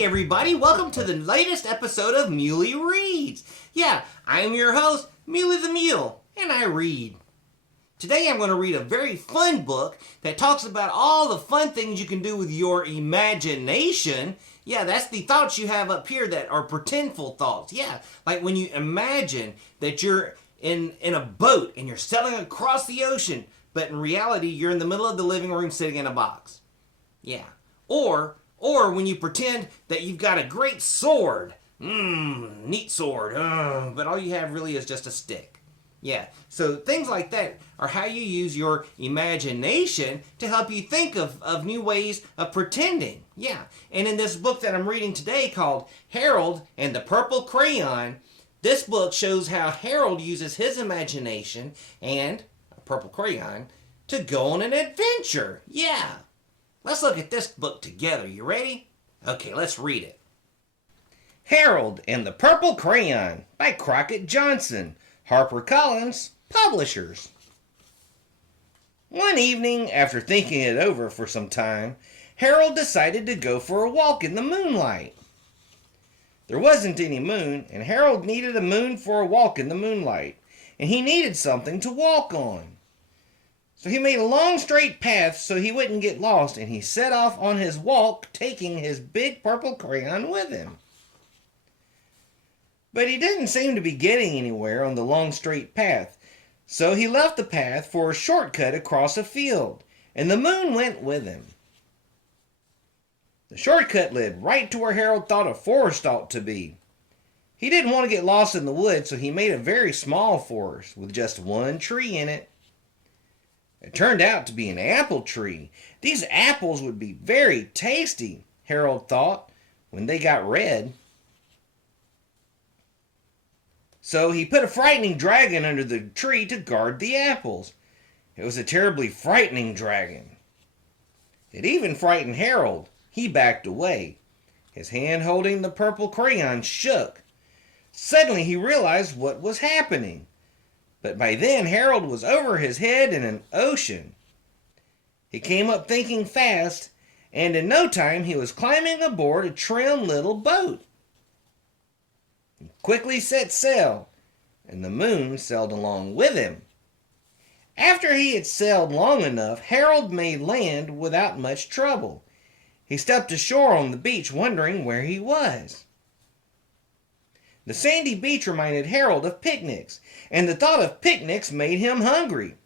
Hey everybody, welcome to the latest episode of Muley Reads. Yeah, I'm your host, Muley the Mule, and I read. Today I'm going to read a very fun book that talks about all the fun things you can do with your imagination. Yeah, that's the thoughts you have up here that are pretendful thoughts. Yeah, like when you imagine that you're in a boat and you're sailing across the ocean, but in reality you're in the middle of the living room sitting in a box. Yeah. Or when you pretend that you've got a great sword. Neat sword. But all you have really is just a stick. Yeah, so things like that are how you use your imagination to help you think of new ways of pretending. Yeah, and in this book that I'm reading today called Harold and the Purple Crayon, this book shows how Harold uses his imagination and a purple crayon to go on an adventure. Yeah. Let's look at this book together. You ready? Okay, let's read it. Harold and the Purple Crayon by Crockett Johnson, HarperCollins Publishers. One evening, after thinking it over for some time, Harold decided to go for a walk in the moonlight. There wasn't any moon, and Harold needed a moon for a walk in the moonlight, and he needed something to walk on. So he made a long straight path so he wouldn't get lost, and he set off on his walk, taking his big purple crayon with him. But he didn't seem to be getting anywhere on the long straight path, so he left the path for a shortcut across a field, and the moon went with him. The shortcut led right to where Harold thought a forest ought to be. He didn't want to get lost in the woods, so he made a very small forest with just one tree in it. It turned out to be an apple tree. These apples would be very tasty, Harold thought, when they got red. So he put a frightening dragon under the tree to guard the apples. It was a terribly frightening dragon. It even frightened Harold. He backed away. His hand holding the purple crayon shook. Suddenly he realized what was happening. But by then Harold was over his head in an ocean. He came up thinking fast, and in no time he was climbing aboard a trim little boat. He quickly set sail, and the moon sailed along with him. After he had sailed long enough, Harold made land without much trouble. He stepped ashore on the beach, wondering where he was. The sandy beach reminded Harold of picnics, and the thought of picnics made him hungry.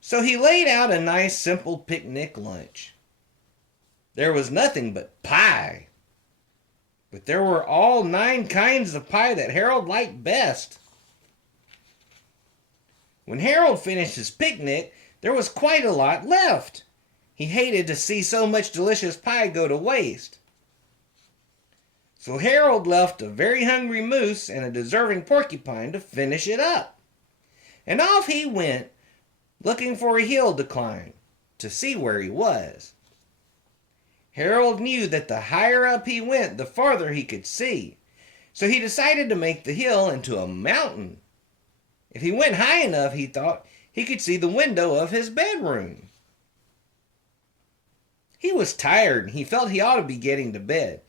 So he laid out a nice, simple picnic lunch. There was nothing but pie. But there were all 9 kinds of pie that Harold liked best. When Harold finished his picnic, there was quite a lot left. He hated to see so much delicious pie go to waste. So Harold left a very hungry moose and a deserving porcupine to finish it up. And off he went, looking for a hill to climb, to see where he was. Harold knew that the higher up he went, the farther he could see. So he decided to make the hill into a mountain. If he went high enough, he thought, he could see the window of his bedroom. He was tired, and he felt he ought to be getting to bed.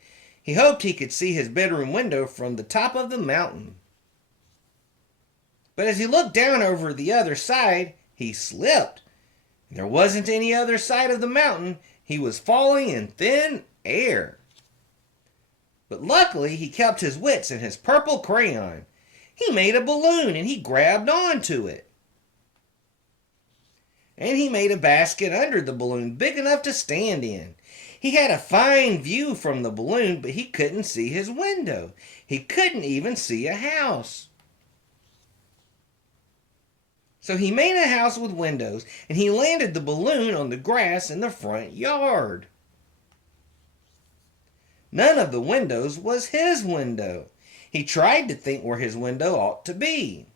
He hoped he could see his bedroom window from the top of the mountain. But as he looked down over the other side, he slipped. There wasn't any other side of the mountain. He was falling in thin air. But luckily, he kept his wits and his purple crayon. He made a balloon and he grabbed onto it. And he made a basket under the balloon big enough to stand in. He had a fine view from the balloon, but he couldn't see his window. He couldn't even see a house. So he made a house with windows, and he landed the balloon on the grass in the front yard. None of the windows was his window. He tried to think where his window ought to be.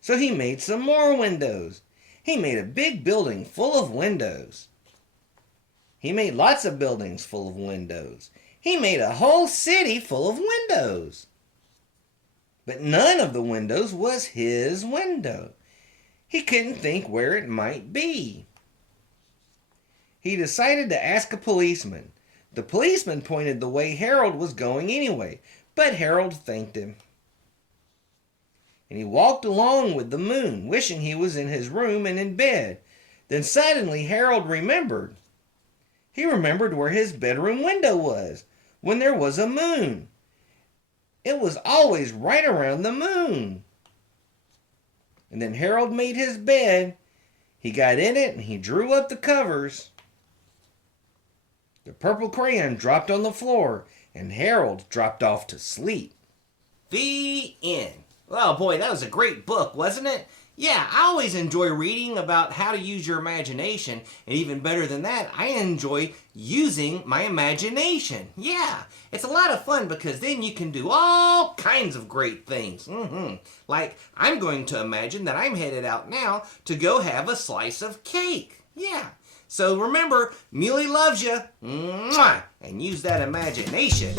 So he made some more windows. He made a big building full of windows. He made lots of buildings full of windows. He made a whole city full of windows. But none of the windows was his window. He couldn't think where it might be. He decided to ask a policeman. The policeman pointed the way Harold was going anyway, but Harold thanked him. And he walked along with the moon, wishing he was in his room and in bed. Then suddenly Harold remembered. He remembered where his bedroom window was when there was a moon. It was always right around the moon. And then Harold made his bed. He got in it and he drew up the covers. The purple crayon dropped on the floor and Harold dropped off to sleep. The end. Well, boy, that was a great book, wasn't it? Yeah, I always enjoy reading about how to use your imagination. And even better than that, I enjoy using my imagination. Yeah, it's a lot of fun because then you can do all kinds of great things. Like, I'm going to imagine that I'm headed out now to go have a slice of cake. Yeah. So remember, Muley loves you. Mwah! And use that imagination.